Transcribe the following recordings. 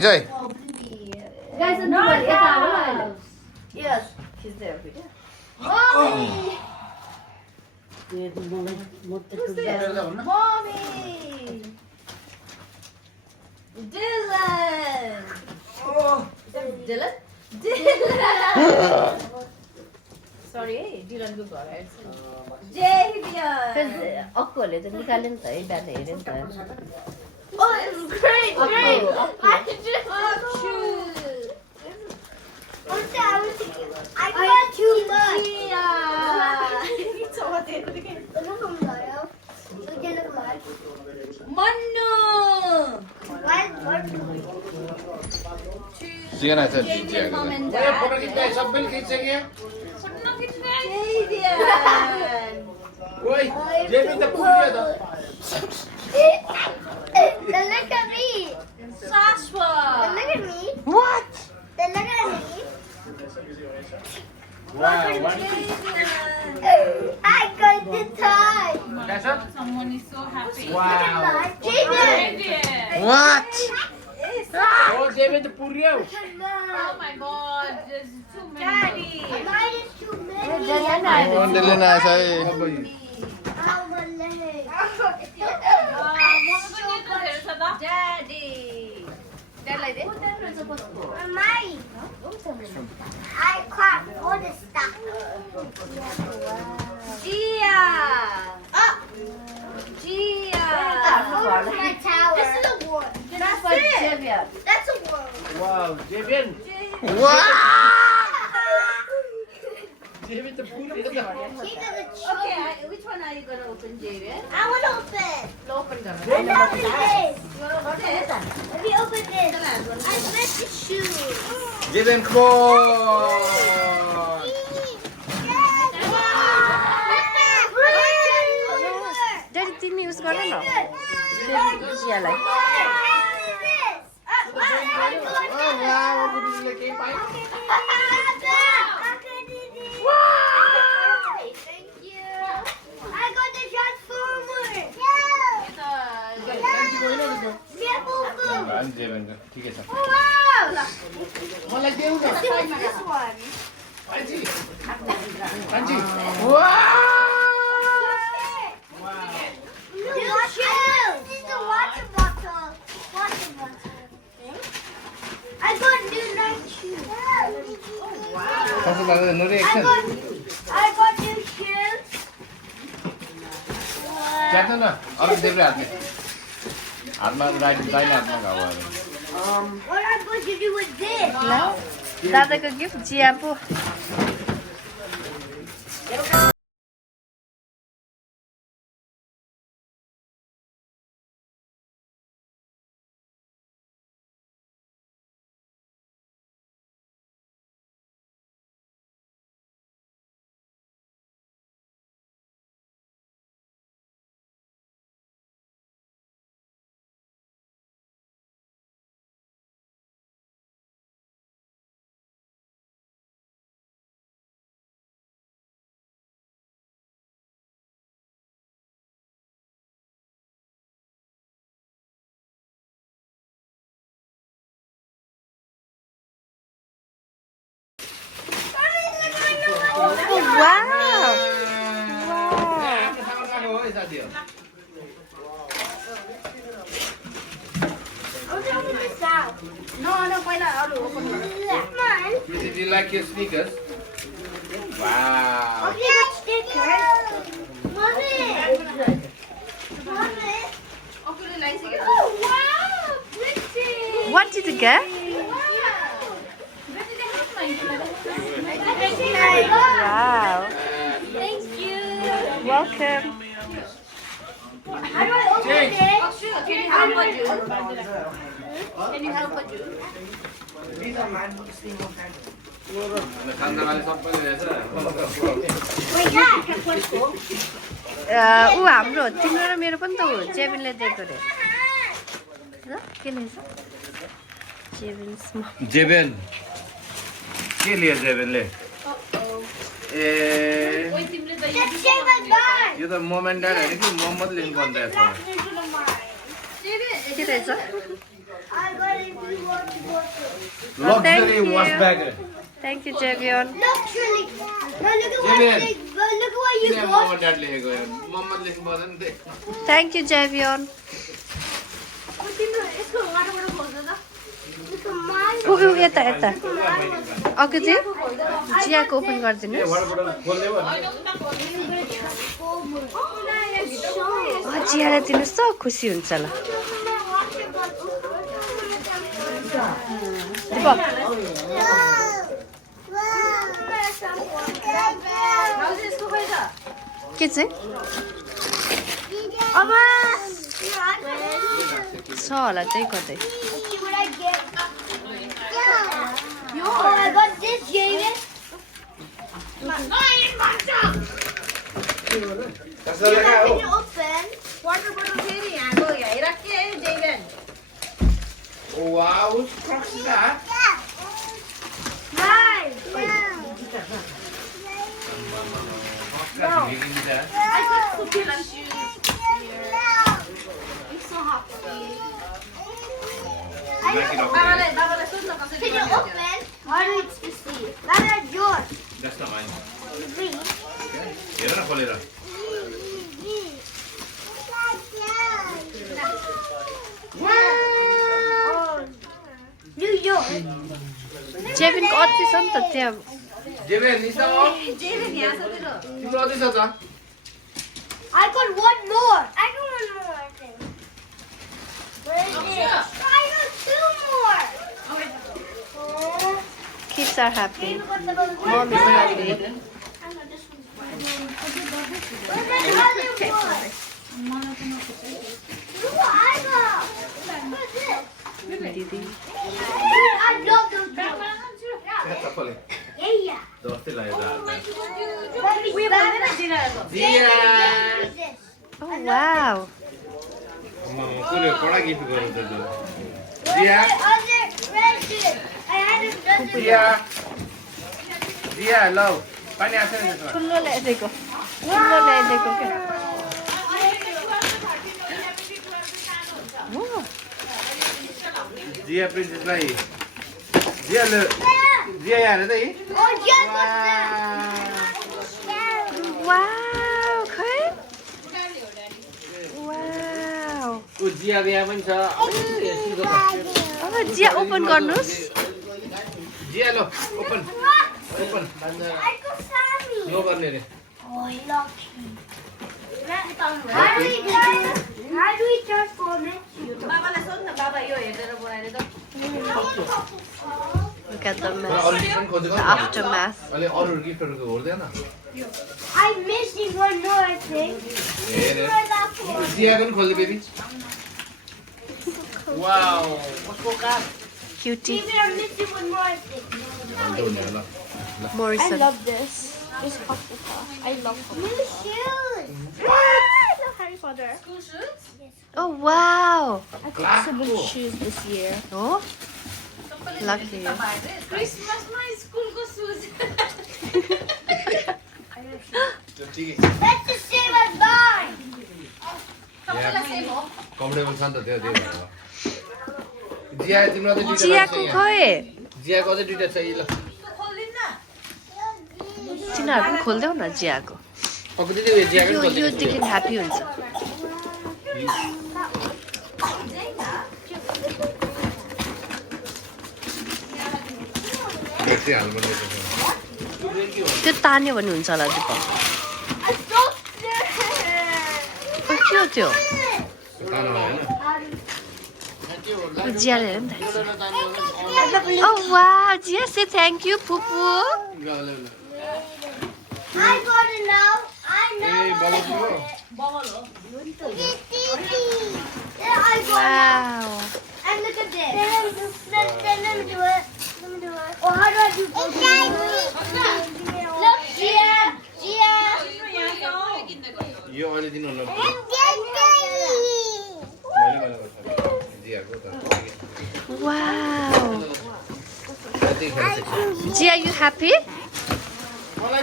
Joy. Guys, yes, she's there. Mommy! Who's this? Mommy! Dylan! Is that Dylan? Dylan! Sorry, hey, Dylan को घर आएछ Javian! अक्कोले त निकाल्यो नि त है बिहान हेर्यो नि त Oh, it's great, great! I just I got too much. Manu. Sienna said she's Javian, mom and dad. Then look at me. Sashwa. Then look at me. What? Then look at me. Wow, I got the tie. Someone is so happy. Wow. Jaden. What? Oh, David the Purio. Oh my god, there's too many. Daddy. Mine is too many. Oh, Dylan has a. How my leg. Daddy. Dad like this? Mine. I caught all the stuff. Gia. Gia. Hold my tower. This is a war. That's for Javian. That's a word. Wow, David. What? David the Purio. He doesn't show. Okay, which one are you gonna open, Javian? I want to open. Open them. Let's open this. You wanna open this? Let me open this. I meant the shoes. Jaden, come on. Daddy तिमी use गर न जियालाई I'm Jaden. ठीक है sir. मलाई देऊ न Anji. Anji. I got new night shoes. कस्तो लाग्यो no reaction? I got new shoes. च्यात्नु न अरु देब्रे हातले. हातमा राइट दाहिने हातमा घाउ भयो. What am I going to do with this? ल दादाको गिफ्ट जिया पो वाउ No, पहिला अरु open गर. Did you like your sneakers? Wow. Okay, got stickers. Mommy. Mommy. अकुले लाइसक्यो. Oh, wow. Pretty. What did you get? Wow. Thank you. Welcome. How do I open it? Can you help us do? Can you help us do? खानाले सबैले रहेछ. Wait, yeah. ऊ हाम्रो तिम्रो र मेरो पनि त हो जेबिनले दिएको रे ल के लेख्छ जेबिन स्मल जेबेन के लियो जेबेनले? ए Let's shave a gun. यो त मोमेन्ट ड्याड हैन कि मोहम्मद लेख्नु पर्छ यसमा. के रहेछ I got it. You want to thank you. wash bag. Thank you, Javion. Luxury. Now look at Javian. look at what you किन got. मम्मा ड्याड लेखेको यार मम्मा लेख्नु पर्दैन नि Thank you, Javion. तिम्रो यसको वाटरबाट खोल्छ त Look at mine. ऊ यता यता अघि जियाको ओपन गरिदिनुहोस् जियालाई दिनुहोस् त खुसी हुन्छ ल दिपक भाउजू यसको खोइ त के चाहिँ छ होला त्यही कतै See what I get. Oh, I got this, Javen. कसलाई लगायो Open it open. वाटर बोतल फेरि यहाँको हेर के जेभेन wow Crocs that Right. I got cookie shoes It's so hot. बाबालाई सोध्न कसरी Can you गर्ने open? How do it's to see? That's yours. That's not mine. Green. हेर न खोलेर New York. जेभिनको अति छ नि त त्यहाँ जेबेन निसा जेभेन यहाँ छ तेरो तिम्रो अझै छ त I got one more. I got one more. I think. Where is it? I got two more. kids are happy What's the other one? mom is happy Where's the other one? Look what I got. What's this? दिदी I love those things. चप्पले Yeah. जस्तै लाग्यो त उयो भन्दैन जिराको जिया oh wow कुले कडा gift गर्नु त जिया जिया जिया लौ पानी आछ नि त्यसमा ठुलो ल्याइदिएको ठुलो ल्याइदिएको क्या जिया प्रिन्सेसलाई जिया ले जिया यहाँ हेर त यी Oh, yes, wow खै wow ऊ जियाको यहाँ पनि छ अब जिया ओपन गर्नुहोस् जिया लो open open I got Sammy. नो गर्ने रे Oh, lucky. How do we transform it? बाबालाई सोध्न बाबा यो हेरेर बनाएर त look at the तर mess अरु गिफ्ट पनि खोजेको the aftermath अहिले अरु गिफ्टहरुको हेर्दैन I'm missing one more, I think. Here Where's that for? जियाको पनि खोल्दे बेबी वाउ कसको car cutie Maybe I'm missing one more, I think. अन्त हुने होला Morrison this. This Africa. I love new shoes. I love Harry Potter. School सुज oh wow I got 7 shoes this year. oh lucky you क्रिसमसमा स्कुलको सुज That's the same as mine. सबैलाई same हो comfortable छ नि त त्यो त्यही भएर जिया तिम्रो अझै दुईटा जियाको खै जियाको अझै दुईटा छ यी ल खोल्दिन तिनीहरू पनि खोलिदेऊ न जियाको अघि दिदी उयो जियाको पनि यो खोल्दे योदेखि ह्याप्पी हुन्छ बेट्री हाल्नु पर्ने त्यो तान्यो भने हुन्छ होला दिपक I stopped it. ओ, के हो त्यो तानो हैन जियाले हेर नि त oh wow Jiya say thank you पुपु ल ल ल I got it now. I A know. बल तिम्रो बबल हो Yeah, I got it. wow And look at this. Let me do it. Let me do it. Oh, how do I do this? Look, Gia. Gia. यो अहिले दिनु ल मैले मैले गर्छ जियाको त wow कति खेल्छ Jia you happy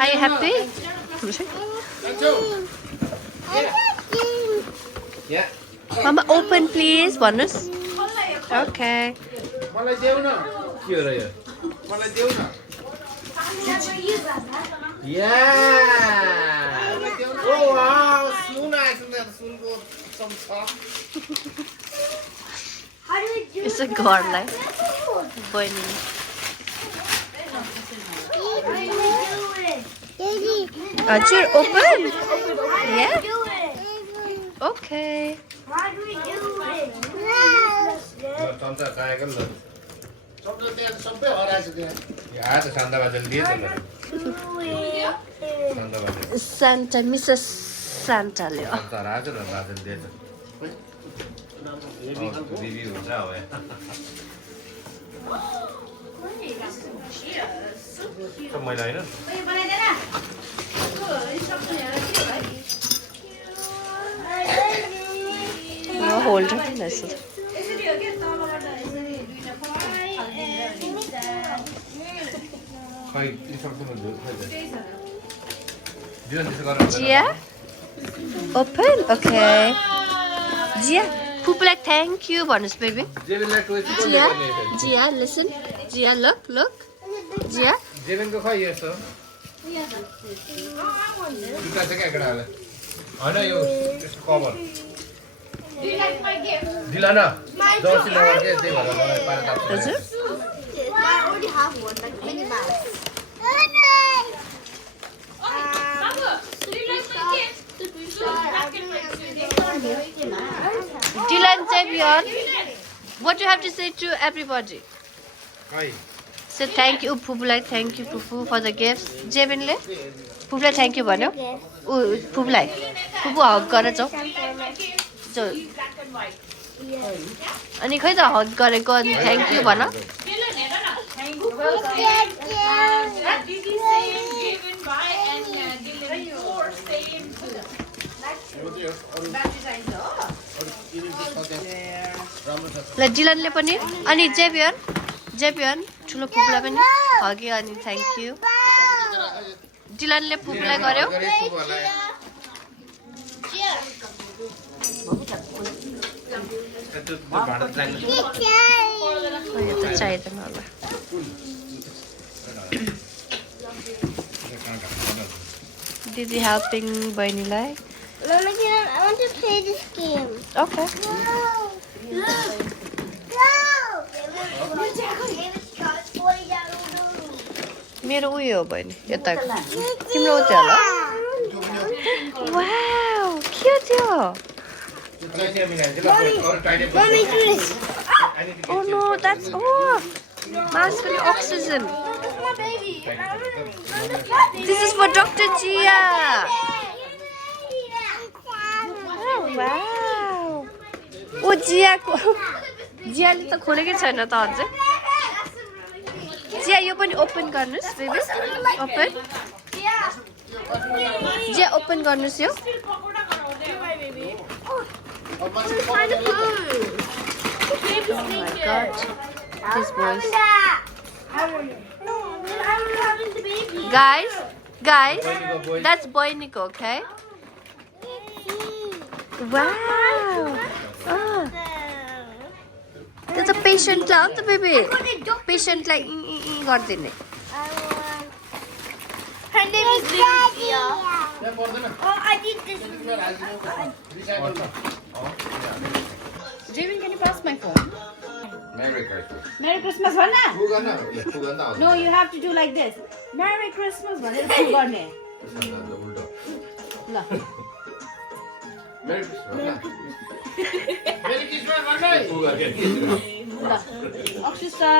are you happy या mama open please भन्नुस् okay मलाई देऊ न के हो र यो मलाई देऊ न That's for you, Baba. या ओ वाउ सुन आएछ नि सुनको सम छ How do we do Yesso that? घरलाई बहिनी How do we do it? हजुर open How do Yeah. we do it? Okay How do we do it? चम्चा चाहिएको नि ल चम्चा त्यहाँ सबै हराएछ त्यहाँ यहाँ त शान्ता बाजेले दिएछ त Do it. शान्ता बाजे सान्टा मिसेस सान्टाले चम्चा हराएछ र बाजेले दिएछ दिदी हुन्छ हो सब मैला होइन होल्डर पनि रहेछ खै यी सक्नु दिनु त्यसो गरेर जिया ओपन ओके जिया फुपूलाई थ्याङ्क यू भन्नुहोस् बेबी जेबिनलाई टोइस Jiya Jiya listen Jiya look look Jiya जेबिनको खै यस्तो जुत्ता चाहिँ क्या केटाहरूलाई होइन यो त्यसको cover Do you like my gift? दिला न जर्सी नगर के त्यही भएर मलाई पारा ताप्छ हजुर I already have one, like Minnie Mouse. Baba, do you like my gift? Look, black and white today. Dylan Javion what do you have to say to everybody खै say thank you फुपूलाई thank you फुपू for the gifts जेबिनले फुपूलाई thank you भन्यो ऊ फुपूलाई फुपू हग गरेर जाऊ जाऊ Black and white. अनि खै त हग गरेको अनि थ्याङ्क यू भन Dylan, thank you. That Didi saying given by and Dylan for saying to. ल डिलनले पनि अनि जेबियन जेबियन ठुलो फुपूलाई पनि हग्यो अनि थ्याङ्क यू डिलनले फुपूलाई गर्यो भाँडा चाहिन्छ यो त चाहिँदैन होला दिदी हेल्पिङ बहिनीलाई Mama, I want to play this game. Okay मेरो उयो हो बहिनी यता तिम्रो उतै होला वाउ के हो त्यो Oh no, that's mask and oxygen. This is for Dr. Jia. Oh wow. Oh Jia को जियाले त खोलेकै छैन त अझै जिया यो पनि ओपन गर्नुस् बेबी ओपन जिया ओपन गर्नुस् यो Oh my god. These boys. Guys, that's boy Nico, okay? Wow. Oh. That's a patient clown, the baby. Patient like gardine. Her name is Lydia. Oh, I did this. Javin, can you pass my phone? Merry Christmas. Merry Christmas, Vanna. पुगन्दा No, you have to do like this. Merry Christmas, Vanna. Merry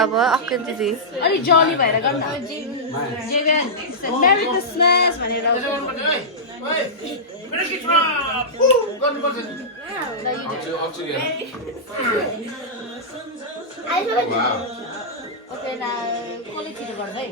अब अक्कन दिदी अलि जली भएर गर्नु जेभेन मेरी Christmas भनेर okay ना quality गर्दै